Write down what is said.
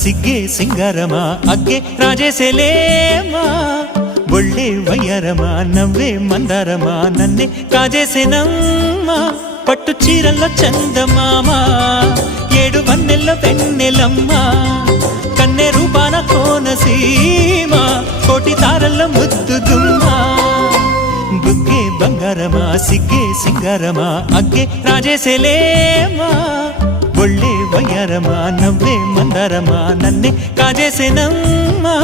సిగ్గే సింగారమా అగ్గే రాజేసేలేమా ఒళ్ళే వయ్యారమా నవ్వే మందారమా నన్నే కాజేసేనమ్మా పట్టు చీరల్లో చందమామా ఏడు వన్నెల్లో వెన్నెలమ్మా కన్నె రూపాన కోనసీమ కోటి తారల్లో ముద్దుగుమ్మా బుగ్గే బంగారమా సిగ్గే సింగారమా అగ్గే రాజేసేలేమా ఒళ్ళే వయ్యారమా నవ్వే మందారమా నన్నే కాజేసేనమ్మా